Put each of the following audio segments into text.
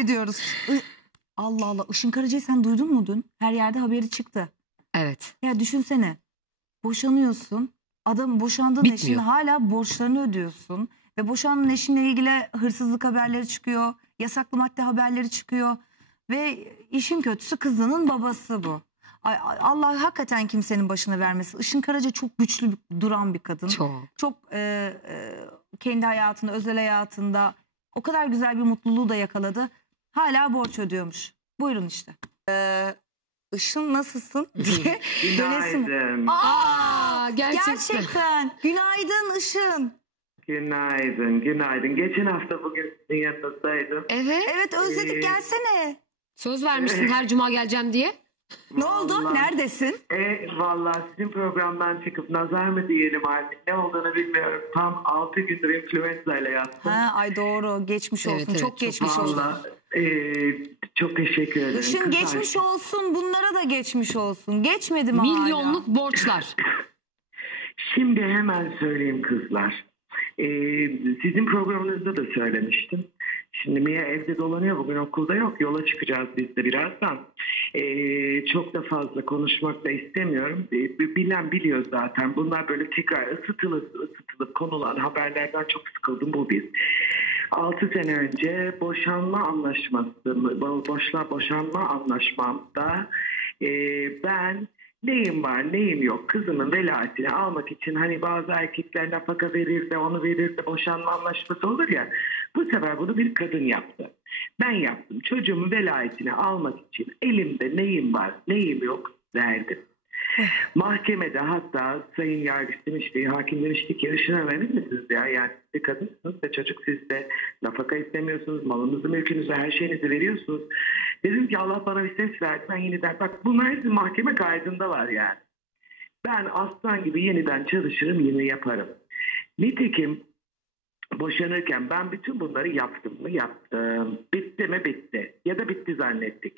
ediyoruz. Allah Allah, Işın Karaca'yı sen duydun mu dün? Her yerde haberi çıktı. Evet. Ya düşünsene, boşanıyorsun, adam boşandığın Bitmiyor. eşin hala borçlarını ödüyorsun. Ve boşandığın eşinle ilgili hırsızlık haberleri çıkıyor, yasaklı madde haberleri çıkıyor. Ve işin kötüsü kızının babası bu. Allah hakikaten kimsenin başına vermesin. Işın Karaca çok güçlü duran bir kadın. Çok kendi hayatında, özel hayatında o kadar güzel bir mutluluğu da yakaladı. Hala borç ödüyormuş. Buyurun işte. Işın nasılsın diye. Günaydın. Gerçekten. Günaydın Işın. Günaydın, günaydın. Geçen hafta bugün sizin yanınızdaydım. Evet özledik, gelsene. Söz vermişsin her cuma geleceğim diye. Ne oldu? Neredesin? Vallahi sizin programdan çıkıp nazar mı diyelim artık, ne olduğunu bilmiyorum. Tam 6 gündür influenza ile yattım. Ay doğru, geçmiş olsun. Evet, çok geçmiş olsun. Vallahi çok teşekkür ederim. Işın geçmiş olsun, bunlara da geçmiş olsun. Geçmedi mi hala? Milyonluk borçlar. Şimdi hemen söyleyeyim kızlar. Sizin programınızda da söylemiştim. Şimdi Mia evde dolanıyor, bugün okulda yok. Yola çıkacağız biz de birazdan. Çok da fazla konuşmak da istemiyorum. Bilen biliyor zaten. Bunlar böyle tekrar ısıtılıp konulan haberlerden çok sıkıldım bu biz. 6 sene önce boşanma anlaşmamda ben neyim var neyim yok kızımın velayetini almak için, hani bazı erkekler nafaka verir de onu verir de boşanma anlaşması olur ya, bu sefer bunu bir kadın yaptı. Ben yaptım. Çocuğumun velayetini almak için elimde neyim var neyim yok verdim. Mahkemede hatta sayın yargıç demişti, hakim demişti ki Işın'a verir misiniz ya? Yani siz de kadınsınız ve çocuk sizde, nafaka istemiyorsunuz, malınızı, mülkünüzü, her şeyinizi veriyorsunuz. Dedim ki Allah bana bir ses verdi, ben yeniden, bak bunlar hepsi mahkeme kaydında var yani. Ben aslan gibi yeniden çalışırım, yine yaparım. Nitekim boşanırken ben bütün bunları yaptım mı? Yaptım. Bitti mi? Bitti. Ya da bitti zannettik.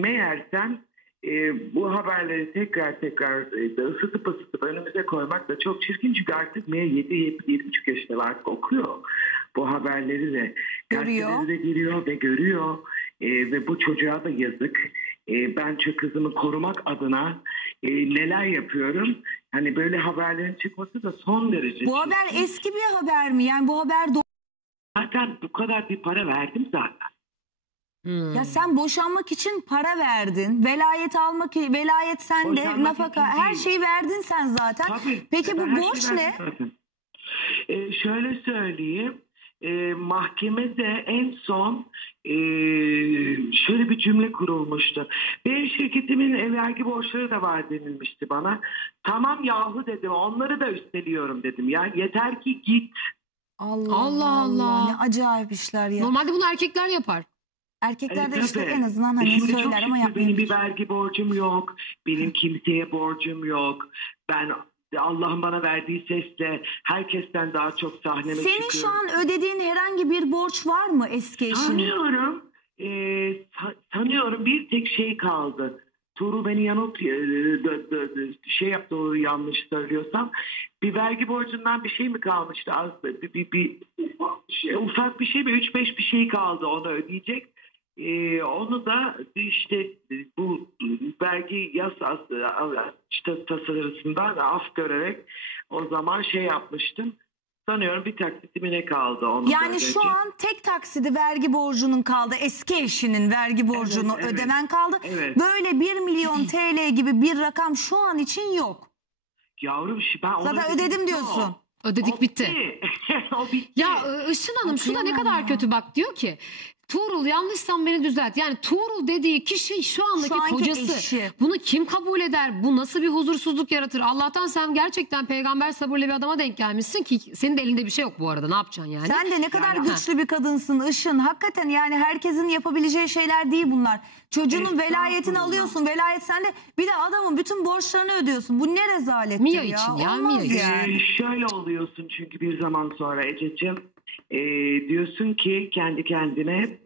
Meğersem bu haberleri tekrar ısıtıp önümüze koymak da çok çirkin, çünkü artık 7,5 yaşında artık okuyor bu haberleri de, gazeteleri de giriyor ve görüyor ve bu çocuğa da yazık. Ben çok kızımı korumak adına neler yapıyorum, hani böyle haberlerin çıkması da son derece. Bu haber eski bir haber mi? Yani bu haber zaten bu kadar bir para verdim zaten. Ya sen boşanmak için para verdin. Velayet sende, nafaka, her şeyi verdin sen zaten. Tabii, peki bu borç ne? Şöyle söyleyeyim. Mahkemede en son şöyle bir cümle kurulmuştu. Benim şirketimin vergi borçları da var denilmişti bana. Tamam yahu dedim, onları da üstleniyorum dedim. Ya yeter ki git. Allah. Ne acayip işler ya. Normalde bunu erkekler yapar. Erkekler de işte en azından hani söyler ama yapmıyor. Benim bir vergi borcum yok. Benim kimseye borcum yok. Ben Allah'ın bana verdiği sesle herkesten daha çok sahneme çıkıyorum. Senin şu an ödediğin herhangi bir borç var mı eski eşinin? Sanıyorum bir tek şey kaldı. Tuğrul beni yaptı, doğru yanlış söylüyorsam. Bir vergi borcundan bir şey mi kalmıştı? Ufak bir şey mi? 3-5 bir şey kaldı, onu ödeyecek. Onu da işte bu vergi tasarısından af görerek o zaman yapmıştım. Sanıyorum bir taksidimine kaldı. Onu yani şu an tek taksidi vergi borcunun kaldı. Eski eşinin vergi borcunu ödemen kaldı. Evet. Böyle 1 milyon TL gibi bir rakam şu an için yok. Yavrum ben zaten ödedim diyorsun. Ödedik, bitti. O bitti. Ya Işın Hanım şu da ne kadar kötü, bak diyor ki Tuğrul, yanlışsam beni düzelt. Yani Tuğrul dediği kişi şu andaki kocası. Eşi. Bunu kim kabul eder? Bu nasıl bir huzursuzluk yaratır? Allah'tan sen gerçekten peygamber sabırlı bir adama denk gelmişsin ki senin de elinde bir şey yok bu arada. Ne yapacaksın yani? Sen de ne kadar güçlü bir kadınsın Işın. Hakikaten yani herkesin yapabileceği şeyler değil bunlar. Çocuğunun velayetini alıyorsun. Velayet sende. Bir de adamın bütün borçlarını ödüyorsun. Bu ne rezalettir Mia ya. için ya. Olmaz Mia yani. Şöyle oluyorsun çünkü bir zaman sonra Ececiğim. Diyorsun ki kendi kendine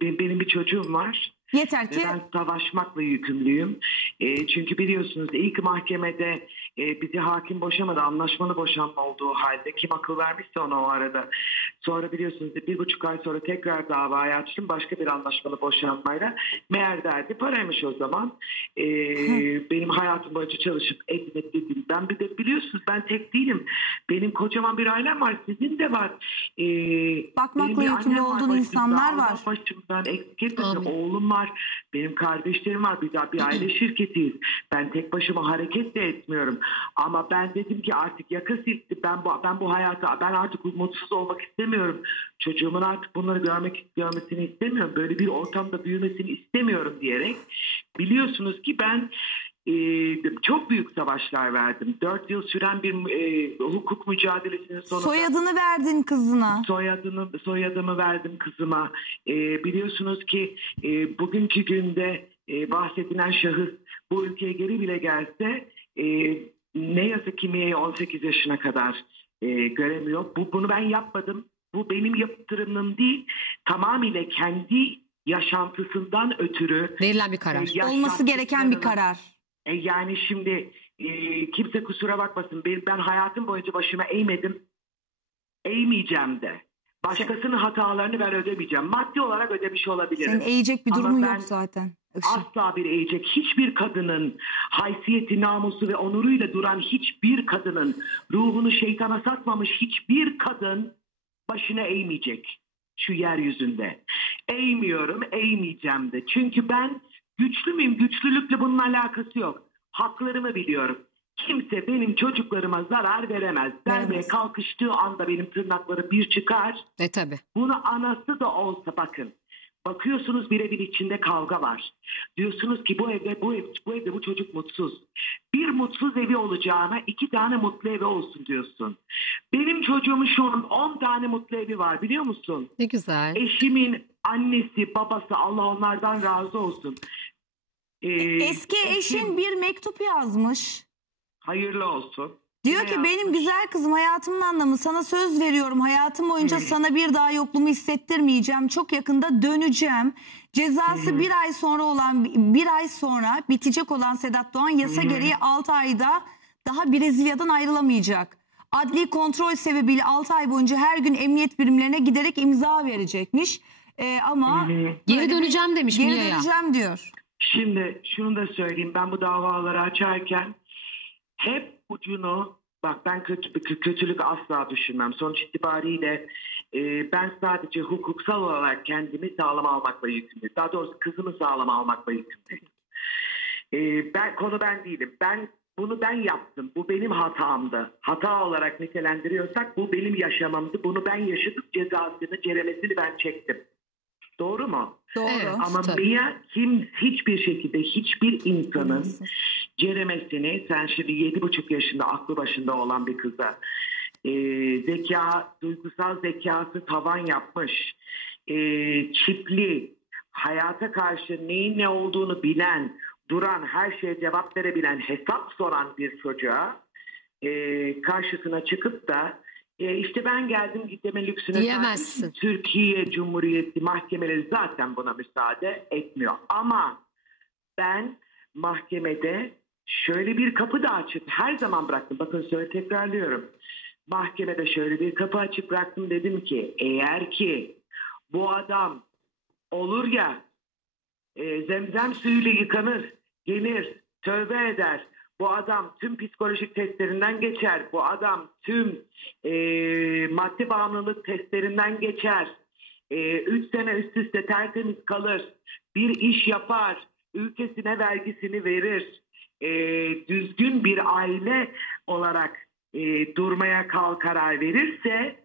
benim bir çocuğum var. Yeter ki. Ben savaşmakla yükümlüyüm. Çünkü biliyorsunuz ilk mahkemede bizi hakim boşamadı. Anlaşmalı boşanma olduğu halde kim akıl vermişse ona o arada. Sonra biliyorsunuz 1,5 ay sonra tekrar davayı açtım. Başka bir anlaşmalı boşanmayla. Meğer derdi paraymış o zaman. Benim hayatım boyunca çalışıp etmek dedim. Ben bir de biliyorsunuz ben tek değilim. Benim kocaman bir ailem var. Sizin de var. Bakmakla Benim bir yükümlü annem var olduğun başımda. insanlar Allah var. başımdan eksik etmesin. Amin. Oğlum var. Benim kardeşlerim var. Bir aile şirketiyiz. Ben tek başıma hareket de etmiyorum. Ama ben dedim ki artık yaka silkti. Ben bu hayata ben artık mutsuz olmak istemiyorum. Çocuğumun artık bunları görmesini istemiyorum. Böyle bir ortamda büyümesini istemiyorum diyerek biliyorsunuz ki ben çok büyük savaşlar verdim. 4 yıl süren bir hukuk mücadelesinin sonunda Soyadını verdin kızına. soyadımı verdim kızıma. Biliyorsunuz ki bugünkü günde bahsedilen şahıs bu ülkeye geri bile gelse ne yazık ki Mia'yı 18 yaşına kadar göremiyor. Bunu ben yapmadım. Bu benim yaptırımım değil. Tamamıyla kendi yaşantısından ötürü Verilen bir karar. Olması gereken bir karar. Yani şimdi kimse kusura bakmasın. Ben hayatım boyunca başıma eğmedim. Eğmeyeceğim de. Başkasının hatalarını ben ödemeyeceğim. Maddi olarak ödemiş olabilirim. Senin eğecek bir Ama durumun ben yok zaten. Işıl. asla bir eğecek hiçbir kadının haysiyeti, namusu ve onuruyla duran hiçbir kadının ruhunu şeytana satmamış hiçbir kadın başına eğmeyecek şu yeryüzünde. Eğmiyorum, eğmeyeceğim de. Çünkü ben güçlü müyüm? Güçlülükle bunun alakası yok. Haklarımı biliyorum. Kimse benim çocuklarıma zarar veremez. Vermeye kalkıştığı anda benim tırnakları bir çıkar. Tabii. Bunu anası da olsa bakın. Bakıyorsunuz birebir içinde kavga var. Diyorsunuz ki bu evde bu çocuk mutsuz. Bir mutsuz evi olacağına 2 tane mutlu evi olsun diyorsun. Benim çocuğumun şu an 10 tane mutlu evi var biliyor musun? Ne güzel. Eşimin annesi, babası Allah onlardan razı olsun. Eski eşin bir mektup yazmış. Hayırlı olsun. Diyor Ne ki yazmış? benim güzel kızım hayatımın anlamı sana söz veriyorum. Hayatım boyunca sana bir daha yokluğumu hissettirmeyeceğim. Çok yakında döneceğim. Cezası bir ay sonra bitecek olan Sedat Doğan yasa gereği 6 ayda daha Brezilya'dan ayrılamayacak. Adli kontrol sebebiyle 6 ay boyunca her gün emniyet birimlerine giderek imza verecekmiş. Ama Geri böyle döneceğim demiş geri Mia'ya. döneceğim diyor. Şimdi şunu da söyleyeyim. Ben bu davaları açarken hep ucunu bak ben kötülük asla düşünmem. Sonuç itibariyle ben sadece hukuksal olarak kendimi sağlam almakla yükümlüyüm. Daha doğrusu kızımı sağlam almakla yükümlüyüm. Ben değilim. Bunu ben yaptım. Bu benim hatamdı. Hata olarak nitelendiriyorsak bu benim yaşamımdı. Bunu ben yaşadım. Cezasını, ceremesini ben çektim. Doğru mu? Doğru. Evet. Ama Tabii. Mia hiçbir şekilde hiçbir insanın ceremesini sen şimdi 7,5 yaşında aklı başında olan bir kıza duygusal zekası tavan yapmış, çipli, hayata karşı neyin ne olduğunu bilen, duran, her şeye cevap verebilen, hesap soran bir çocuğa karşısına çıkıp da işte ben geldim gitme lüksüne Diyemezsin. sahip. Türkiye Cumhuriyeti mahkemeleri zaten buna müsaade etmiyor. Ama ben mahkemede şöyle bir kapı da açıp her zaman bıraktım. Bakın tekrarlıyorum. Mahkemede şöyle bir kapı açıp bıraktım. Dedim ki eğer ki bu adam olur ya zemzem suyuyla yıkanır, gelir, tövbe eder. Bu adam tüm psikolojik testlerinden geçer. Bu adam tüm madde bağımlılık testlerinden geçer. 3 sene üst üste tertemiz kalır. Bir iş yapar. Ülkesine vergisini verir. Düzgün bir aile olarak durmaya karar verirse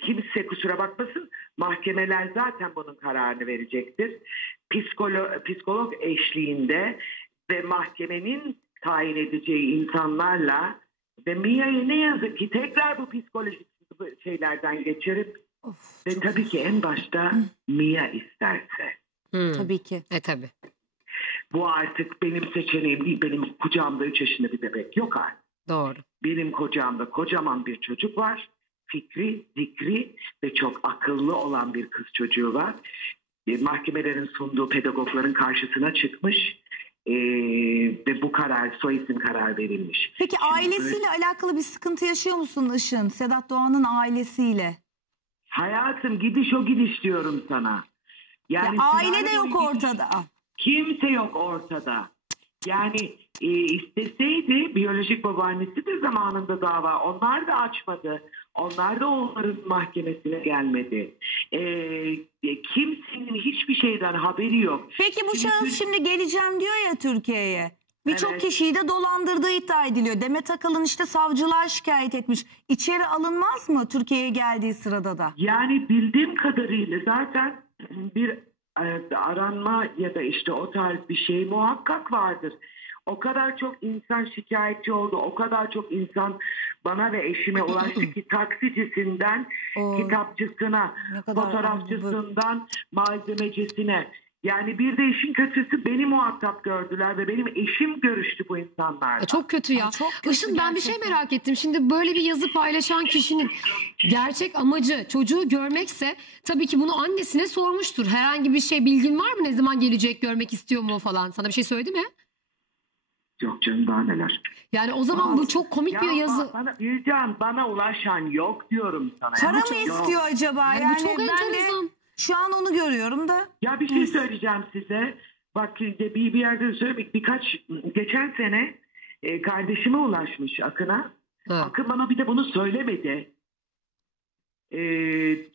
kimse kusura bakmasın, mahkemeler zaten bunun kararını verecektir. Psikolog eşliğinde ve mahkemenin tayin edeceği insanlarla ve Mia'yı ne yazık ki tekrar bu psikolojik şeylerden geçirip ve tabii ki en başta Mia isterse. Tabii ki. Tabii. Bu artık benim seçeneğim değil. Benim kucağımda 3 yaşında bir bebek yok artık. Doğru. Benim kucağımda kocaman bir çocuk var. Fikri, zikri ve çok akıllı olan bir kız çocuğu var. Mahkemelerin sunduğu pedagogların karşısına çıkmış. Ve bu karar, soy isim karar verilmiş. Peki Şimdi ailesiyle alakalı bir sıkıntı yaşıyor musun Işın? Sedat Doğan'ın ailesiyle. hayatım gidiş o gidiş diyorum sana. Ya Yani aile de sülale yok boyu gidiş- ortada. Kimse yok ortada. Yani isteseydi biyolojik babaannesi de zamanında dava. Onlar da açmadı. Onlar da onların mahkemesine gelmedi. Kimsenin hiçbir şeyden haberi yok. Peki bu Şimdi şahıs şimdi geleceğim diyor ya Türkiye'ye. Birçok Evet. kişiyi de dolandırdığı iddia ediliyor. Demet Akalın işte savcılığa şikayet etmiş. İçeri alınmaz mı Türkiye'ye geldiği sırada da? Yani bildiğim kadarıyla zaten bir aranma ya da işte o tarz bir şey muhakkak vardır. O kadar çok insan şikayetçi oldu. O kadar çok insan bana ve eşime ulaştı ki taksicisinden O kitapçısına, ne kadar fotoğrafçısından malzemecisine. Yani bir de işin kötüsü beni muhatap gördüler ve benim eşim görüştü bu insanlarla. Çok kötü ya. Ay, çok kötü Işın ben bir şey gerçekten. merak ettim. Şimdi böyle bir yazı paylaşan kişinin gerçek amacı çocuğu görmekse tabii ki bunu annesine sormuştur. Herhangi bir şey bilgin var mı? Ne zaman gelecek, görmek istiyor mu falan? Sana bir şey söyledi mi? Yok canım daha neler. Yani o zaman bu çok komik bir yazı. Bana ulaşan yok diyorum sana. Para Ya. mı Yok. istiyor acaba? Yani Yani bu çok ben de enteresan. şu an onu görüyorum da. Ya bir şey söyleyeceğim size. Bak bir yerde söyleyeyim. Geçen sene kardeşime ulaşmış Akın'a. Ha. Akın bana bir de bunu söylemedi.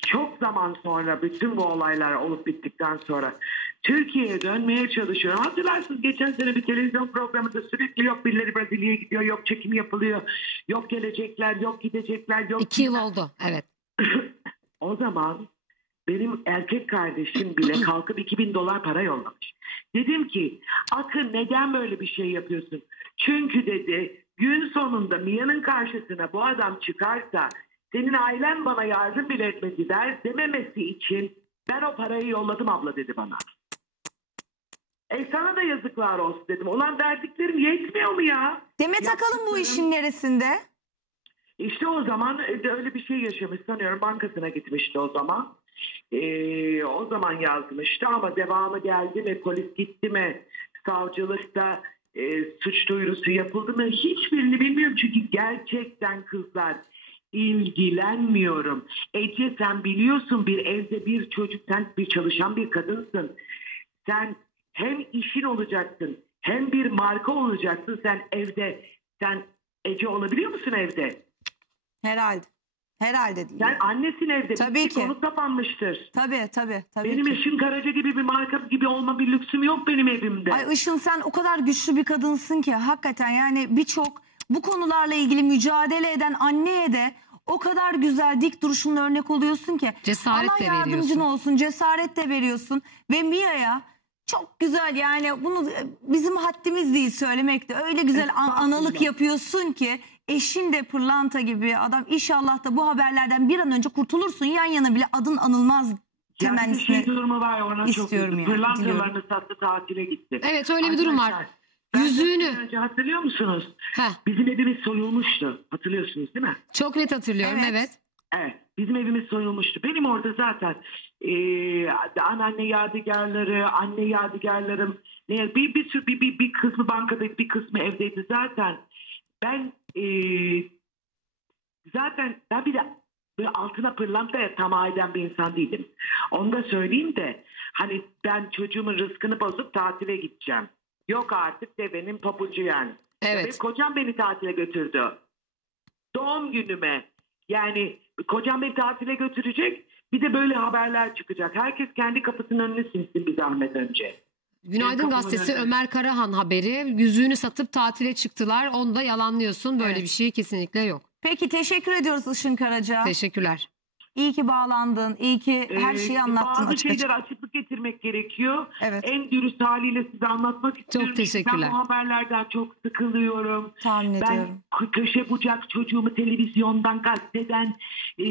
Çok zaman sonra bütün bu olaylar olup bittikten sonra Türkiye'ye dönmeye çalışıyorum. Hatırlarsınız geçen sene bir televizyon programında sürekli yok birileri Brezilya'ya gidiyor, yok çekim yapılıyor, yok gelecekler, yok gidecekler, yok 2 yıl oldu. Evet. O zaman benim erkek kardeşim bile kalkıp $2000 para yollamış. Dedim ki Akın neden böyle bir şey yapıyorsun? Çünkü dedi gün sonunda Mia'nın karşısına bu adam çıkarsa senin ailen bana yardım bile etmedi der dememesi için ben o parayı yolladım abla dedi bana. Sana da yazıklar olsun dedim. Ulan verdiklerim yetmiyor mu ya? Demet Akalın bu işin neresinde? İşte o zaman öyle bir şey yaşamış sanıyorum bankasına gitmişti o zaman. O zaman yazmıştı ama devamı geldi mi polis gitti mi savcılıkta suç duyurusu yapıldı mı hiçbirini bilmiyorum çünkü gerçekten kızlar ilgilenmiyorum. Ece sen biliyorsun bir evde bir çocuk sen bir çalışan bir kadınsın. Sen hem işin olacaksın hem bir marka olacaksın sen evde sen Ece olabiliyor musun evde? Herhalde. Herhalde değil. Sen annesin evde. Tabii ki. Konu kapanmıştır. Tabii Benim ki. eşim Karaca gibi bir marka gibi olma bir lüksüm yok benim evimde. Ay Işın sen o kadar güçlü bir kadınsın ki hakikaten yani birçok bu konularla ilgili mücadele eden anneye de o kadar güzel dik duruşunla örnek oluyorsun ki. Cesaret Allah de yardımcın veriyorsun. olsun, cesaret de veriyorsun ve Mia'ya çok güzel yani bunu bizim haddimiz değil söylemekte. Öyle güzel analık yapıyorsun ki eşin de pırlanta gibi adam inşallah da bu haberlerden bir an önce kurtulursun yan yana bile adın anılmaz Yani bir temennisini. şey durumu var ona çok istiyorum üzüldüm. yani, Pırlantalarını sattı tatile gitti. Evet öyle bir durum var. Arkadaşlar, ben Yüzüğünü. de önce hatırlıyor musunuz? Heh, Bizim evimiz soyulmuştu. Hatırlıyorsunuz değil mi? çok net hatırlıyorum. Evet. Evet. Evet. Bizim evimiz soyulmuştu. Benim orada zaten anneanne yadigarları, anne yadigarlarım bir kısmı bankadaydı, bir kısmı evdeydi zaten. Ben bir de böyle altına pırlantaya tamah eden bir insan değilim. Onu da söyleyeyim de hani ben çocuğumun rızkını bozup tatile gideceğim. Yok artık devenin pabucu yani. Evet. Benim kocam beni tatile götürdü. Doğum günüme. Yani kocam beni tatile götürecek. Bir de böyle haberler çıkacak. Herkes kendi kapısının önüne sinsin bir zahmet önce. Günaydın kapımın gazetesi önünde. Ömer Karahan haberi. Yüzüğünü satıp tatile çıktılar. Onu da yalanlıyorsun. Böyle Evet. bir şey kesinlikle yok. Peki teşekkür ediyoruz Işın Karaca. Teşekkürler. İyi ki bağlandın. İyi ki her şeyi anlattın Bazı açık açık. şeyler açıklık getirmek gerekiyor. Evet. En dürüst haliyle size anlatmak istiyorum. teşekkürler. Ben bu haberlerden çok sıkılıyorum. Tahmin Ben ediyorum. köşe bucak çocuğumu televizyondan, gazeteden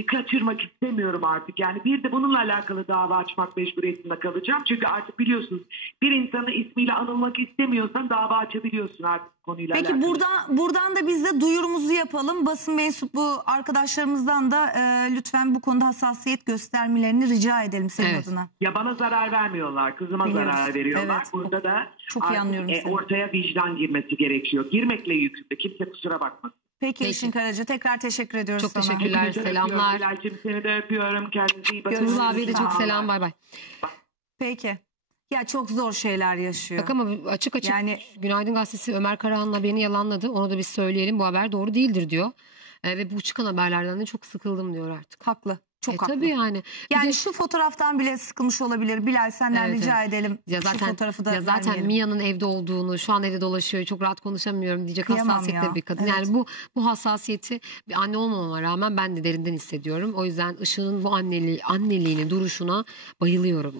kaçırmak istemiyorum artık. Yani bir de bununla alakalı dava açmak mecburiyetinde kalacağım. Çünkü artık biliyorsunuz bir insanı ismiyle anılmak istemiyorsan dava açabiliyorsun artık konuyla Peki alakalı. buradan da biz de duyurumuzu yapalım. Basın mensubu arkadaşlarımızdan da lütfen bu konuda hassasiyet göstermelerini rica edelim senin Evet. adına. Ya bana zarar zarar vermiyorlar. Kızıma Biliyoruz. zarar veriyorlar. Evet. Burada da Çok iyi anlıyorum artık seni. ortaya vicdan girmesi gerekiyor. Girmekle yükümlü. Kimse kusura bakmasın. Peki Peki. Eşin Karaca, tekrar teşekkür ediyoruz Çok sana. teşekkürler. Hepinizi Selamlar. öpüyorum. Bilal'cim seni de öpüyorum. Kendinize iyi bakın. Görüşürüz. Tuğrul abiye de çok Sağ ol. selam, bay bay. Peki. Ya çok zor şeyler yaşıyor. Bak ama açık açık Yani- Günaydın Gazetesi Ömer Karahan'la haberini yalanladı. Onu da biz söyleyelim. Bu haber doğru değildir diyor. Ve bu çıkan haberlerden de çok sıkıldım diyor artık. Haklı. Çok haklı. Tabii yani. Bir Yani de- şu fotoğraftan bile sıkılmış olabilir. Bilal senden Evet, rica edelim. ya şu zaten fotoğrafı da ya zaten vermeyelim. Mia'nın evde olduğunu, şu an evde dolaşıyor, çok rahat konuşamıyorum diyecek Kıyamam hassasiyette ya. bir kadın. Evet. Yani bu hassasiyeti bir anne olmamama rağmen ben de derinden hissediyorum. O yüzden Işıl'ın bu anneliğine, duruşuna bayılıyorum.